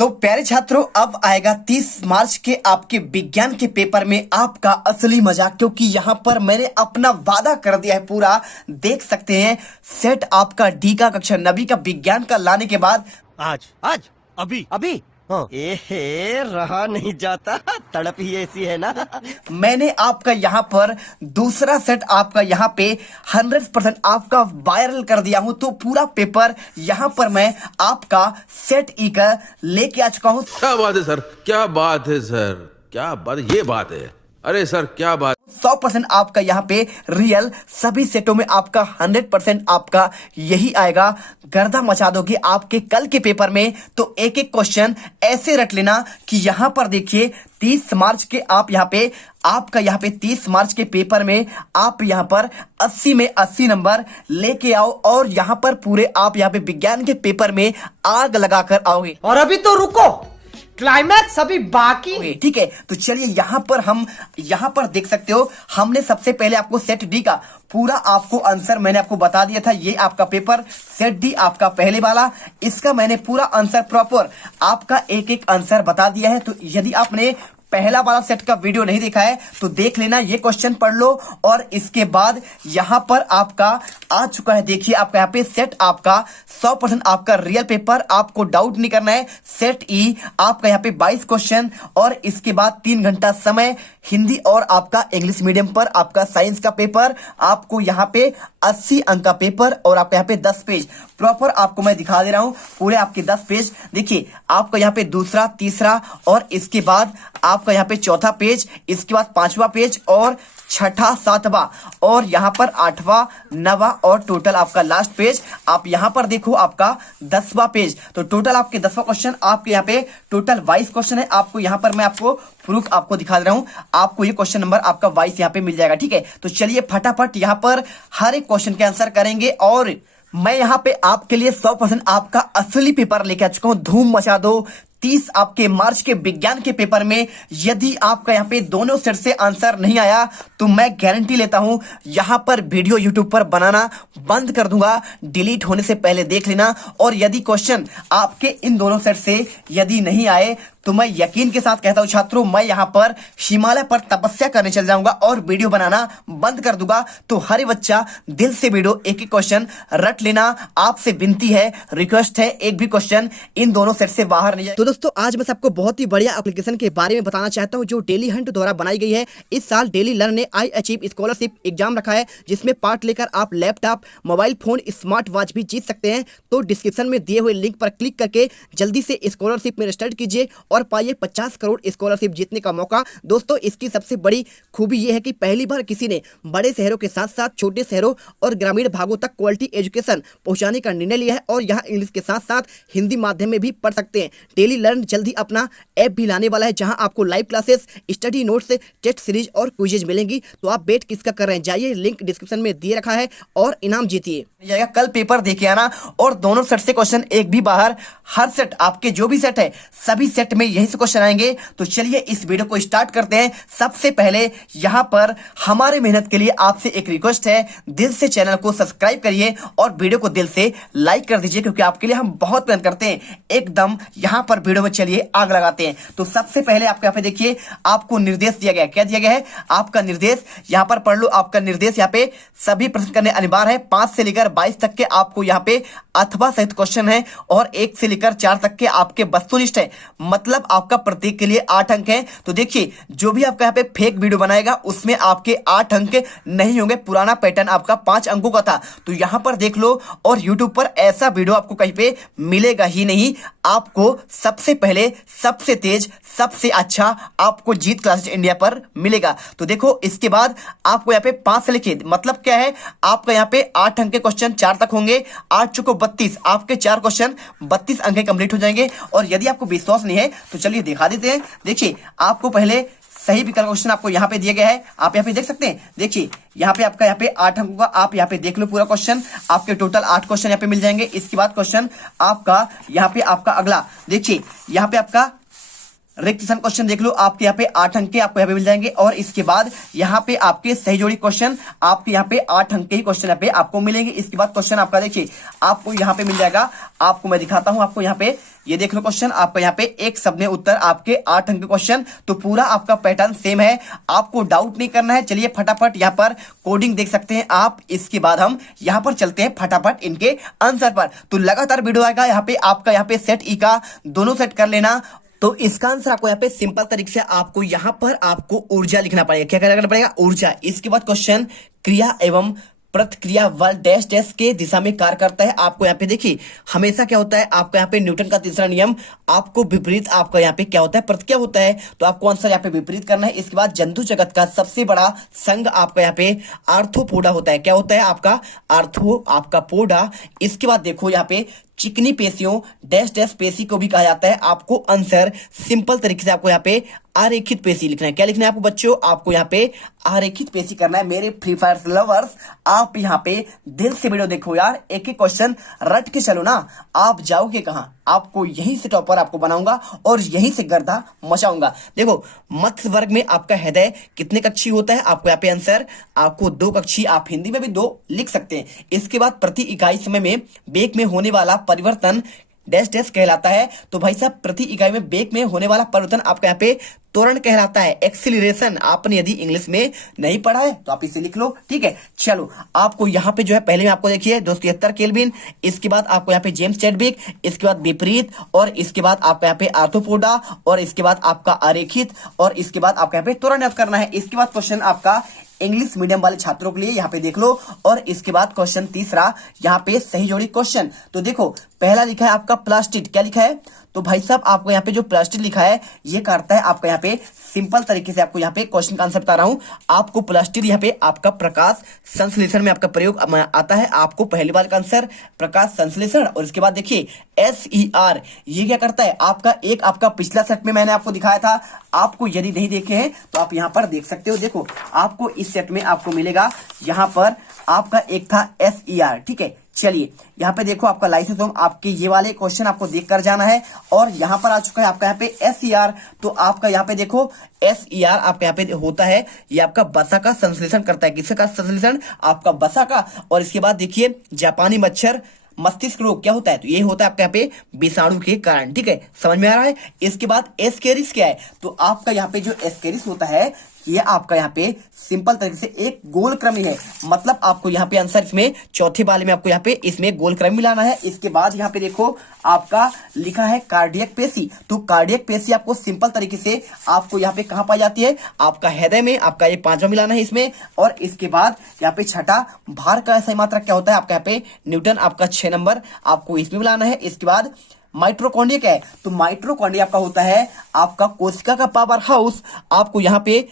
तो प्यारे छात्रों, अब आएगा 30 मार्च के आपके विज्ञान के पेपर में आपका असली मजा, क्योंकि यहाँ पर मैंने अपना वादा कर दिया है पूरा। देख सकते हैं सेट आपका डी का कक्षा 9वीं का विज्ञान का लाने के बाद आज आज अभी अभी हाँ। एहे रहा नहीं जाता, तड़प ही ऐसी है ना। मैंने आपका यहाँ पर दूसरा सेट आपका यहाँ पे 100% आपका वायरल कर दिया हूँ। तो पूरा पेपर यहाँ पर मैं आपका सेट ई का लेके आ चुका हूँ। क्या बात है सर, क्या बात है सर, क्या बात, ये बात है। अरे सर क्या बात। 100% आपका यहाँ पे रियल सभी सेटों में आपका 100% आपका यही आएगा। गर्दा मचा दोगे आपके कल के पेपर में। तो एक एक क्वेश्चन ऐसे रट लेना कि यहाँ पर देखिए 30 मार्च के आप यहाँ पे आपका यहाँ पे 30 मार्च के पेपर में आप यहाँ पर 80 में 80 नंबर लेके आओ और यहाँ पर पूरे आप यहाँ पे विज्ञान के पेपर में आग लगाकर आओगे। और अभी तो रुको, क्लाइमैक्स अभी बाकी। ठीक है, तो चलिए यहाँ पर हम यहाँ पर देख सकते हो हमने सबसे पहले आपको सेट डी का पूरा आपको आंसर मैंने आपको बता दिया था। ये आपका पेपर सेट डी आपका पहले वाला, इसका मैंने पूरा आंसर प्रॉपर आपका एक एक आंसर बता दिया है। तो यदि आपने पहला वाला सेट का वीडियो नहीं देखा है तो देख लेना, ये क्वेश्चन पढ़ लो। और इसके बाद यहाँ पर आपका आ चुका है, देखिए आपका यहाँ पे सेट आपका 100% आपका रियल पेपर, आपको डाउट नहीं करना है। सेट ई आपका यहाँ पे 22 क्वेश्चन और इसके बाद 3 घंटा समय, हिंदी और आपका इंग्लिश मीडियम पर आपका साइंस का पेपर, आपको यहाँ पे 80 अंक का पेपर और आपका यहाँ पे 10 पेज प्रॉपर आपको मैं दिखा दे रहा हूँ। पूरे आपके 10 पेज देखिए आपका यहाँ पे दूसरा, तीसरा और इसके बाद आपका यहाँ पे चौथा पेज, इसके बाद 5वां पेज और छठा, 7वां और यहाँ पर 8वां, 9वां और टोटल आपका लास्ट पेज। आप यहाँ पर देखो आपका 10वां पेज। तो टोटल आपके 10वां क्वेश्चन आपके यहाँ पे टोटल 22 क्वेश्चन है। आपको यहाँ पर मैं आपको प्रूफ आपको दिखा दे रहा हूँ। आपको ये क्वेश्चन नंबर आपका 22 यहाँ पे मिल जाएगा। ठीक है, तो चलिए फटाफट यहाँ पर हर एक क्वेश्चन के आंसर करेंगे। और मैं यहाँ पे आपके लिए 100% आपका असली पेपर लेके आ चुका हूँ। धूम मचा दो 30 आपके मार्च के विज्ञान के पेपर में। यदि आपका यहाँ पे दोनों सेट से आंसर नहीं आया तो मैं गारंटी लेता हूं यहाँ पर वीडियो यूट्यूब पर बनाना बंद कर दूंगा, डिलीट होने से पहले देख लेना। और यदि क्वेश्चन आपके इन दोनों सेट से यदि नहीं आए तो मैं यकीन के साथ कहता हूं छात्रों, मैं यहाँ पर हिमालय पर तपस्या करने चल जाऊंगा और वीडियो बनाना बंद कर दूंगा। तो हर बच्चा दिल से वीडियो एक एक क्वेश्चन रट लेना। आपसे विनती है, रिक्वेस्ट है, एक भी क्वेश्चन इन दोनों सेट से बाहर नहीं जाए। तो दोस्तों आज मैं सबको बहुत ही बढ़िया एप्लीकेशन के बारे में बताना चाहता हूं जो डेली हंट द्वारा बनाई गई है। इस साल डेली लर्न ने आई अचीव स्कॉलरशिप एग्जाम रखा है, जिसमें पार्ट लेकर आप laptop, mobile phone, smart watch भी जीत सकते हैं। तो डिस्क्रिप्शन में दिए हुए लिंक पर क्लिक करके जल्दी से स्कॉलरशिप में रजिस्टर कीजिए और पाइए 50 करोड़ स्कॉलरशिप जीतने का मौका। दोस्तों इसकी सबसे बड़ी खूबी यह है कि पहली बार किसी ने बड़े शहरों के साथ साथ छोटे शहरों और ग्रामीण भागों तक क्वालिटी एजुकेशन पहुंचाने का निर्णय लिया है और यहाँ इंग्लिश के साथ साथ हिंदी माध्यम में भी पढ़ सकते हैं। डेली लर्न जल्दी अपना ऐप भी लाने वाला है, जहां आपको live classes, study notes, test series और क्विजेज मिलेंगी। तो आप वेट किसका कर रहे हैं, जाइए लिंक डिस्क्रिप्शन में दिए रखा है और इनाम जीतिए। जाएगा कल पेपर देखे आना और दोनों सेट से क्वेश्चन एक भी बाहर, हर सेट आपके जो भी सेट है सभी सेट में यही से क्वेश्चन आएंगे। तो चलिए इस वीडियो को स्टार्ट करते हैं। सबसे पहले यहाँ पर हमारे मेहनत के लिए आपसे एक रिक्वेस्ट है, दिल से चैनल को सब्सक्राइब करिए और वीडियो को दिल से लाइक कर दीजिए, क्योंकि आपके लिए हम बहुत मेहनत करते हैं। एकदम यहाँ पर वीडियो में चलिए आग लगाते हैं। तो सबसे पहले आपके यहाँ पे देखिए आपको निर्देश दिया गया है। क्या दिया गया है? आपका निर्देश यहाँ पर पढ़ लो। आपका निर्देश यहाँ पे सभी प्रश्न करने अनिवार्य है। 5 से लेकर 22 तक के आपको यहाँ पे अथवा सहित क्वेश्चन है और 1 से लेकर 4 तक के आपके वस्तुनिष्ठ है। मतलब आपका प्रत्येक के लिए 8 अंक है। तो देखिए जो भी आपका यहाँ पे फेक वीडियो बनाएगा उसमें आपके 8 अंक नहीं होंगे। पुराना पैटर्न आपका 5 अंकों का था। तो यहाँ पर देख लो और यूट्यूब पर ऐसा वीडियो आपको कहीं पे मिलेगा ही नहीं। आपको सबसे पहले, सबसे तेज, सबसे अच्छा आपको जीत क्लासेस इंडिया पर मिलेगा। तो देखो इसके बाद आपको यहाँ पे 5 से लेके मतलब क्या है, आपका यहाँ पे 8 अंक के क्वेश्चन 4 तक होंगे। 8 चुको 32, आपके 4 क्वेश्चन 32 अंक कंप्लीट हो जाएंगे। और यदि आपको विश्वास नहीं है तो चलिए दिखा देते हैं। देखिए आपको पहले सही विकल्प क्वेश्चन आपको यहाँ पे दिया गया है, आप यहाँ पे देख सकते हैं। देखिए यहाँ पे आपका यहाँ पे 8 अंकों का, आप यहाँ पे देख लो पूरा क्वेश्चन, आपके टोटल 8 क्वेश्चन यहाँ पे मिल जाएंगे। इसके बाद क्वेश्चन आपका यहाँ पे आपका अगला देखिए यहाँ पे आपका रिक्त स्थान क्वेश्चन देख लो, आपके यहाँ पे 8 अंक के आपको यहाँ पे मिल जाएंगे। और इसके बाद यहाँ पे आपके सही जोड़ी क्वेश्चन आपके यहाँ पे 8 अंक के ही क्वेश्चन यहाँ पे आपको मिलेंगे। इसके बाद क्वेश्चन आपका देखिए आपको यहाँ पे मिल जाएगा, आपको मैं दिखाता हूँ आपको यहाँ पे, ये देख लो क्वेश्चन आपका यहाँ पे एक शब्द में उत्तर आपके 8 अंक के क्वेश्चन। तो पूरा आपका पैटर्न सेम है, आपको डाउट नहीं करना है। चलिए फटाफट यहाँ पर कोडिंग देख सकते हैं आप। इसके बाद हम यहाँ पर चलते हैं फटाफट इनके आंसर पर। तो लगातार वीडियो आएगा यहाँ पे आपका, यहाँ पे सेट ई का दोनों सेट कर लेना। तो इसका आंसर आपको यहाँ पे सिंपल तरीके से आपको यहाँ पर आपको ऊर्जा लिखना पड़ेगा। क्या करना पड़ेगा? ऊर्जा। इसके बाद क्वेश्चन क्रिया एवं प्रतिक्रिया बल डैश डैश के दिशा में कार्य करता है। आपको यहाँ पे देखिए हमेशा क्या होता है, आपका यहाँ पे न्यूटन का तीसरा नियम, आपको विपरीत आपका यहाँ पे क्या होता है, प्रतिक्रिया होता है। तो आपको आंसर यहाँ पे विपरीत करना है। इसके बाद जंतु जगत का सबसे बड़ा संघ आपका यहाँ पे आर्थ्रोपोडा होता है। क्या होता है आपका? आपका पोडा। इसके बाद देखो यहाँ पे चिकनी पेशियों डैश डैश पेशी को भी कहा जाता है। आपको आंसर सिंपल तरीके से आपको यहाँ पे आरेखित पेशी लिखना है। क्या लिखना है आपको बच्चों? आपको यहाँ पे आरेखित पेशी करना है। मेरे फ्री फायर लवर्स, आप यहाँ पे दिल से वीडियो देखो यार, एक एक क्वेश्चन रट के चलो ना, आप जाओगे कहाँ? आपको यहीं से टॉपर आपको बनाऊंगा और यहीं से गर्दा मचाऊंगा। देखो मत्स्य वर्ग में आपका हृदय कितने कक्षी होता है? आपको यहाँ पे आंसर आपको 2 कक्षी, आप हिंदी में भी 2 लिख सकते हैं। इसके बाद प्रति इकाई समय में वेग में होने वाला परिवर्तन डैश डैश कहलाता है। तो भाई साहब प्रति इकाई में वेग में होने वाला परिवर्तन आपका यहाँ पे त्वरण कहलाता है, एक्सीलरेशन। आपने यदि इंग्लिश में नहीं पढ़ा है तो आप इसे लिख लो, ठीक है। चलो आपको यहाँ पे जो है पहले में आपको देखिए 273 केल्विन, इसके बाद आपको यहाँ पे जेम्स चैडविक, इसके बाद विपरीत, और इसके बाद आपका यहाँ पे आर्थ्रोपोडा, और इसके बाद आपका आरेखित, और इसके बाद आपका यहाँ पे त्वरण याद करना है। इसके बाद क्वेश्चन आपका इंग्लिश मीडियम वाले छात्रों के लिए यहाँ पे देख लो। और इसके बाद क्वेश्चन तीसरा यहाँ पे सही जोड़ी क्वेश्चन। तो देखो पहला लिखा है आपका प्लास्टिड। क्या लिखा है? तो भाई साहब आपको यहाँ पे जो प्लास्टिड लिखा है ये करता है आपका यहाँ पे सिंपल तरीके से आपको यहाँ पे क्वेश्चन का आंसर बता रहा हूं। आपको प्लास्टिड यहाँ पे आपका प्रकाश संश्लेषण में आपका प्रयोग आता है। आपको पहली बार का आंसर प्रकाश संश्लेषण। और इसके बाद देखिए SER ये क्या करता है आपका, एक आपका पिछला सेट में मैंने आपको दिखाया था, आपको यदि नहीं देखे हैं तो आप यहाँ पर देख सकते हो। देखो आपको इस सेट में आपको मिलेगा, यहाँ पर आपका एक था SER, ठीक है। चलिए यहाँ पे देखो आपका लाइसोसोम, आपके ये वाले क्वेश्चन आपको देख कर जाना है। और यहाँ पर आ चुका है आपका यहाँ पे SER। तो आपका यहाँ पे देखो SER आपका यहाँ पे होता है, ये आपका वसा का संश्लेषण करता है। किसका संश्लेषण? आपका वसा का। और इसके बाद देखिए जापानी मच्छर मस्तिष्क रोग क्या होता है? तो ये होता है आपके यहाँ पे विषाणु के कारण, ठीक है। समझ में आ रहा है? इसके बाद एस्केरिस क्या है? तो आपका यहाँ पे जो एस्केरिस होता है ये आपका यहाँ पे सिंपल तरीके से एक गोल क्रमी है। मतलब आपको यहाँ पे आंसर इसमें चौथे वाले में आपको यहाँ पे इसमें गोल क्रमी मिलाना है। इसके बाद यहाँ पे देखो आपका लिखा है कार्डियक पेशी। तो कार्डियक पेशी आपको सिंपल तरीके से आपको यहाँ पे कहाँ पाई जाती है? आपका हृदय में। आपका ये 5वां मिलाना है इसमें। और इसके बाद यहाँ पे छठा भार का सही मात्रक क्या होता है? आपका यहाँ पे न्यूटन, आपका 6 नंबर आपको इसमें मिलाना है। इसके बाद माइट्रोकॉन्ड्रिया क्या है? तो माइट्रोकॉन्ड्रिया आपका होता है आपका कोशिका का पावर हाउस। आपको यहाँ पे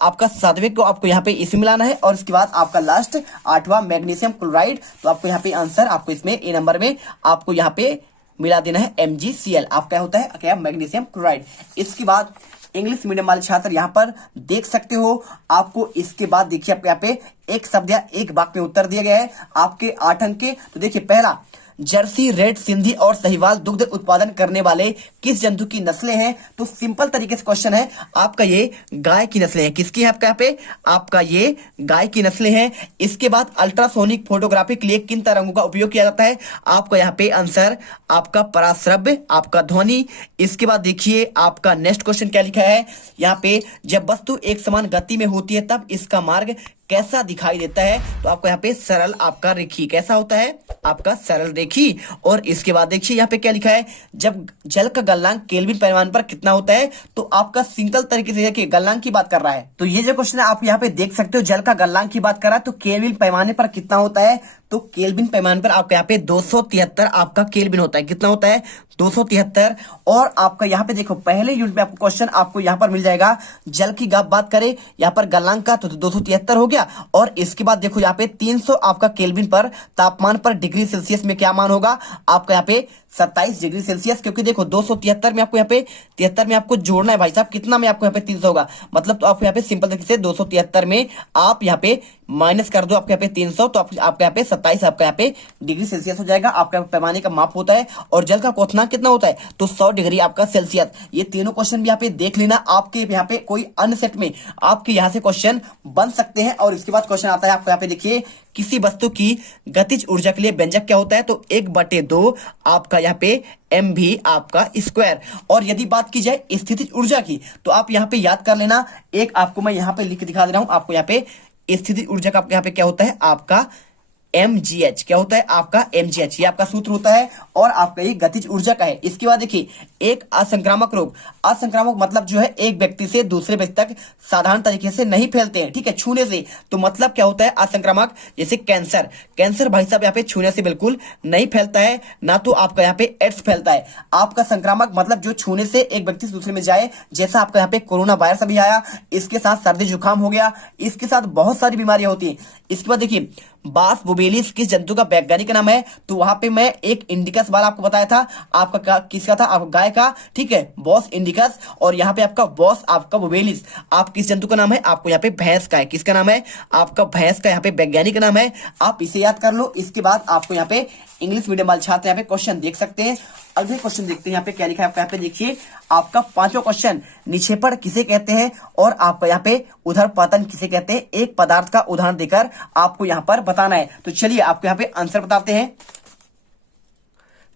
आपका 7वें को आपको यहाँ पे इसमें मिलाना है। और इसके बाद आपका लास्ट 8वां मैग्नीशियम क्लोराइड। तो आपको यहाँ पे आंसर आपको इसमें ए नंबर में आपको यहाँ पे मिला देना है MgCl। आपका होता है क्या? Magnesium chloride. इसके बाद इंग्लिश मीडियम वाले छात्र यहाँ पर देख सकते हो, आपको इसके बाद देखिए आपके यहाँ पे एक शब्द या एक वाक्य में उत्तर दिया गया है आपके 8 अंक के। तो देखिए पहला, जर्सी, रेड, सिंधी और सहीवाल दुग्ध उत्पादन करने वाले किस जंतु की नस्लें हैं? तो सिंपल तरीके से क्वेश्चन है आपका, ये गाय की नस्लें हैं। किसकी है आपका यहाँ पे? आपका ये गाय की नस्लें हैं। इसके बाद अल्ट्रासोनिक फोटोग्राफी के लिए किन तरंगों का उपयोग किया जाता है? आपका यहाँ पे आंसर आपका पराश्रव्य, आपका ध्वनि। इसके बाद देखिए आपका नेक्स्ट क्वेश्चन क्या लिखा है यहाँ पे, जब वस्तु एक समान गति में होती है तब इसका मार्ग कैसा दिखाई देता है? तो आपको यहाँ पे सरल आपका रेखी। कैसा होता है? आपका सरल रेखी। और इसके बाद देखिए यहाँ पे क्या लिखा है, जब जल का गलनांक केल्विन पैमाने पर कितना होता है? तो आपका सिंपल तरीके से देखिए गलनांक की बात कर रहा है। तो ये जो क्वेश्चन है आप यहाँ पे देख सकते हो, जल का गलनांक की बात कर रहा है। तो केल्विन पैमाने पर कितना होता है? तो केल्विन पैमाने पर आपका यहाँ पे 273 आपका केल्विन होता है। कितना होता है? 273। और आपका यहाँ पे देखो पहले यूनिट में आपको क्वेश्चन आपको यहाँ पर मिल जाएगा, जल की बात करें यहाँ पर गलनांक का तो 273 हो गया। और इसके बाद देखो यहाँ पे 300 आपका केल्विन पर तापमान पर डिग्री सेल्सियस में क्या मान होगा? आपका यहाँ पे 27 डिग्री सेल्सियस। क्योंकि देखो 273 में आपको यहाँ पे 73 में आपको जोड़ना है भाई साहब, कितना में आपको यहाँ पे 300 होगा। मतलब तो आप यहाँ पे सिंपल तरीके से 273 में आप यहाँ पे माइनस कर दो आपके यहाँ पे 300, तो आपका यहाँ पे 27 आपका यहाँ पे डिग्री सेल्सियस हो जाएगा। आपका पैमाने का माप होता है। और जल का क्वथनांक कितना होता है, तो 100 डिग्री आपका सेल्सियस। ये तीनों क्वेश्चन भी यहाँ पे देख लेना, आपके यहाँ पे कोई अन्य सेट में आपके यहाँ से क्वेश्चन बन सकते हैं। और इसके बाद क्वेश्चन आता है आपको यहाँ पे देखिए, किसी वस्तु की गतिज ऊर्जा के लिए व्यंजक क्या होता है, तो 1/2 आपका यहाँ पे mv आपका स्क्वायर। और यदि बात की जाए स्थितिज ऊर्जा की, तो आप यहाँ पे याद कर लेना, एक आपको मैं यहाँ पे लिख के दिखा दे रहा हूं। आपको यहाँ पे स्थितिज ऊर्जा का यहाँ पे क्या होता है, आपका mgh, क्या होता है आपका mgh, ये आपका सूत्र होता है। और आपका ये गतिज ऊर्जा का है। इसके बाद देखिए, एक असंक्रामक रोग, असंक्रामक मतलब जो है एक व्यक्ति से दूसरे व्यक्ति तक साधारण तरीके से नहीं फैलते हैं, ठीक है, छूने से। तो मतलब क्या होता है असंक्रामक, जैसे कैंसर, कैंसर भाई साहब यहाँ पे छूने से बिल्कुल नहीं फैलता है, ना तो आपका यहाँ पे एड्स फैलता है। आपका संक्रामक मतलब जो छूने से एक व्यक्ति से दूसरे में जाए, जैसा आपका यहाँ पे कोरोना वायरस अभी आया, इसके साथ सर्दी जुकाम हो गया, इसके साथ बहुत सारी बीमारियां होती हैं। इसके बाद देखिए, बास बुबेलिस किस जंतु का वैज्ञानिक नाम है, तो वहां पे मैं एक इंडिकस वाला आपको बताया था, आपका किसका था, आप गाय का, ठीक है, बॉस इंडिकस। और यहाँ पे आपका बॉस आपका बुबेलिस, आप किस जंतु का नाम है, आपको यहाँ पे भैंस का है, किसका नाम है, आपका भैंस का यहाँ पे वैज्ञानिक नाम है। आप इसे याद कर लो। इसके बाद आपको यहाँ पे इंग्लिश मीडियम वाले छात्र यहाँ पे क्वेश्चन देख सकते हैं। अगले क्वेश्चन देखते हैं, यहाँ पे क्या लिखा है आपका, यहाँ पे देखिए आपका 5वां क्वेश्चन, निक्षेपण किसे कहते हैं और आपका यहाँ पे उधर पतन किसे कहते हैं, एक पदार्थ का उदाहरण देकर आपको यहाँ पर बताना है। तो चलिए आपको यहाँ पे आंसर बताते हैं।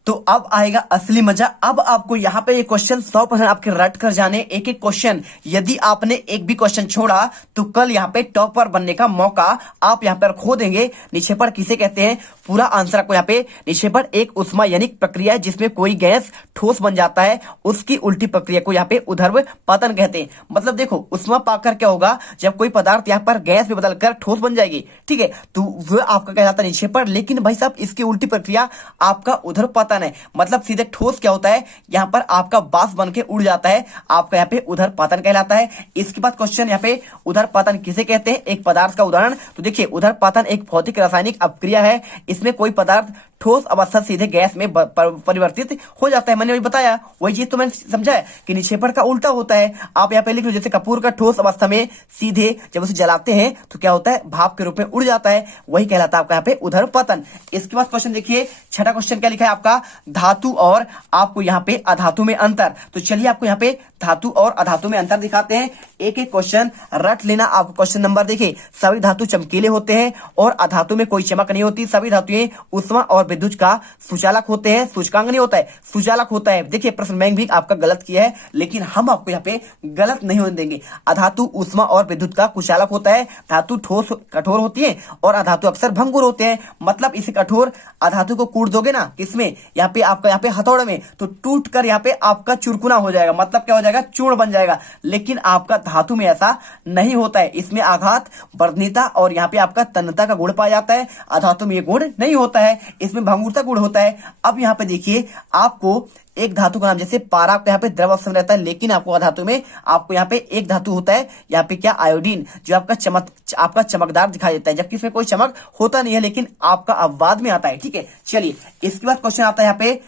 तो अब आएगा असली मजा। अब आपको यहाँ पे ये क्वेश्चन 100% आपके रट कर जाने, एक एक क्वेश्चन। यदि आपने एक भी क्वेश्चन छोड़ा तो कल यहाँ पे टॉपर बनने का मौका आप यहाँ पर खो देंगे। निक्षेपण किसे कहते हैं, पूरा आंसर आपको यहाँ पे, निक्षेपण एक उष्मायनिक प्रक्रिया है जिसमें कोई गैस ठोस बन जाता है, उसकी उल्टी प्रक्रिया को यहाँ पे ऊर्ध्व पतन कहते हैं। मतलब देखो, उष्मा पाकर क्या होगा, जब कोई पदार्थ यहाँ पर गैस में बदलकर ठोस बन जाएगी, ठीक है, तो वह आपका कहलाता है निक्षेपण। लेकिन भाई साहब इसकी उल्टी प्रक्रिया आपका ऊर्ध्व पतन है। मतलब सीधे ठोस क्या होता है, यहाँ पर आपका बाष्प बन के उड़ जाता है, आपका यहाँ पे ऊर्ध्व पतन कहलाता है। इसके बाद क्वेश्चन यहाँ पे, ऊर्ध्व पतन किसे कहते हैं, एक पदार्थ का उदाहरण। तो देखिए, ऊर्ध्व पतन एक भौतिक रासायनिक अपक्रिया है, इसमें कोई पदार्थ ठोस अवस्था सीधे गैस में परिवर्तित हो जाता है। मैंने वही बताया, वही चीज तो मैंने समझा है कि निक्षेपण का उल्टा होता है। आप यहाँ पे लिख लो, जैसे कपूर का ठोस अवस्था में सीधे जब उसे जलाते हैं तो क्या होता है, भाप के रूप में उड़ जाता है, वही कहलाता है आपका यहाँ पे ऊर्ध्व पतन। इसके बाद क्वेश्चन देखिए, 6वां क्वेश्चन क्या लिखा है आपका, धातु और आपको यहाँ पे अधातु में अंतर। तो चलिए आपको यहाँ पे धातु और अधातु में अंतर दिखाते हैं। एक एक क्वेश्चन रट लेना। आपको क्वेश्चन नंबर देखिए, सभी धातु चमकीले होते हैं और अधातु में कोई चमक नहीं होती। सभी धातुएं उष्मा और विद्युत का सुचालक होते हैं, सूचकांक नहीं होता है, सुचालक होता है। देखिए प्रश्न बैंक भी आपका गलत किया है, लेकिन हम आपको यहाँ पे गलत नहीं होने देंगे। अधातु उष्मा और विद्युत का कुचालक होता है। धातु ठोस कठोर होती है और अधातु अक्सर भंगुर होते हैं। मतलब इसे कठोर अधातु को कूट दोगे ना, किसमें, यहाँ पे आपका यहाँ पे हथौड़े में, तो टूट कर यहाँ पे आपका चुरकुना हो जाएगा, मतलब क्या हो जाएगा, चूर्ण बन जाएगा। लेकिन आपका धातु में ऐसा नहीं होता है, इसमें आघात, वर्धनीयता और यहाँ पे आपका तन्यता का गुण पाया जाता है। अधातु में ये गुण नहीं होता है, इसमें भंगुरता गुण होता है। अब यहाँ पे देखिए, आपको एक धातु का नाम, जैसे पारा आपका यहाँ पे द्रव अवस्था में रहता है, लेकिन आपको अधातु में आपको यहाँ पे एक धातु होता है, यहाँ पे क्या, आयोडीन, जो आपका चमकदार दिखाई देता है, जबकि इसमें कोई चमक होता नहीं है, लेकिन आपका अपवाद में आता है। ठीक है, चलिए इसके बाद क्वेश्चन आता है यहाँ पे,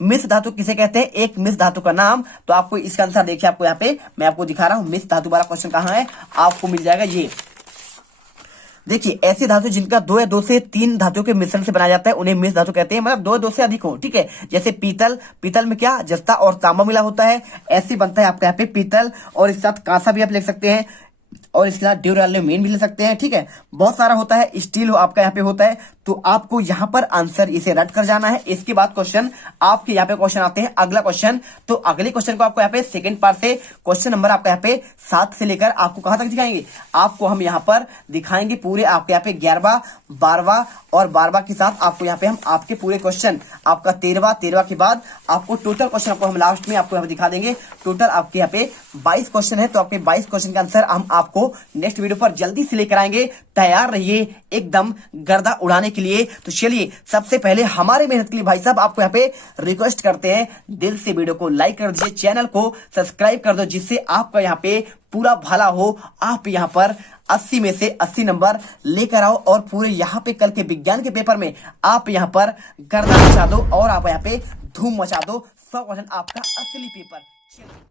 मिश्र धातु किसे कहते हैं, एक मिश्र धातु का नाम। तो आपको इसका आंसर देखिए, आपको यहाँ पे मैं आपको दिखा रहा हूं, मिश्र धातु वाला क्वेश्चन कहाँ है, आपको मिल जाएगा ये। देखिए, ऐसी धातु जिनका 2 या 2 से 3 धातु के मिश्रण से बनाया जाता है उन्हें मिश्र धातु कहते हैं। मतलब 2 या 2 से अधिक हो, ठीक है। जैसे पीतल, पीतल में क्या, जस्ता और तांबा मिला होता है, ऐसे बनता है आपका यहाँ पे पीतल। और इसके साथ कांसा भी आप लिख सकते हैं, और इसके साथ ड्यूराल्यूमिन भी ले सकते हैं, ठीक है, बहुत सारा होता है। स्टील आपका यहाँ पे होता है। तो आपको यहाँ पर आंसर इसे रट कर जाना है। इसके बाद क्वेश्चन आपके यहाँ पे क्वेश्चन आते हैं, अगला क्वेश्चन। तो अगले क्वेश्चन को आपको यहाँ पे सेकंड पार्ट से क्वेश्चन नंबर आपका यहाँ पे 7 से लेकर आपको कहां तक दिखाएंगे, आपको हम यहाँ पर दिखाएंगे पूरे आपके यहाँ पे 11वां, 12वां और 12वां के साथ आपको यहाँ पे हम आपके पूरे क्वेश्चन आपका 13वां के बाद आपको टोटल क्वेश्चन आपको हम लास्ट में आपको यहाँ पे दिखा देंगे। टोटल आपके यहाँ पे 22 क्वेश्चन है। तो आपके 22 क्वेश्चन का आंसर हम आपको नेक्स्ट वीडियो पर जल्दी से लेकर आएंगे। तैयार रहिए एकदम गर्दा उड़ाने के लिए। तो चलिए, सबसे पहले हमारे मेहनत के लिए भाई साहब आपको यहाँ पे रिक्वेस्ट करते हैं, दिल से वीडियो को लाइक कर दीजिए, चैनल को सब्सक्राइब कर दो, जिससे आपका यहाँ पे पूरा भला हो। आप यहाँ पर 80 में से 80 नंबर लेकर आओ और पूरे यहाँ पे कल के विज्ञान के पेपर में आप यहाँ पर गर्दा मचा दो और आप यहाँ पे धूम मचा दो। 100% आपका असली पेपर।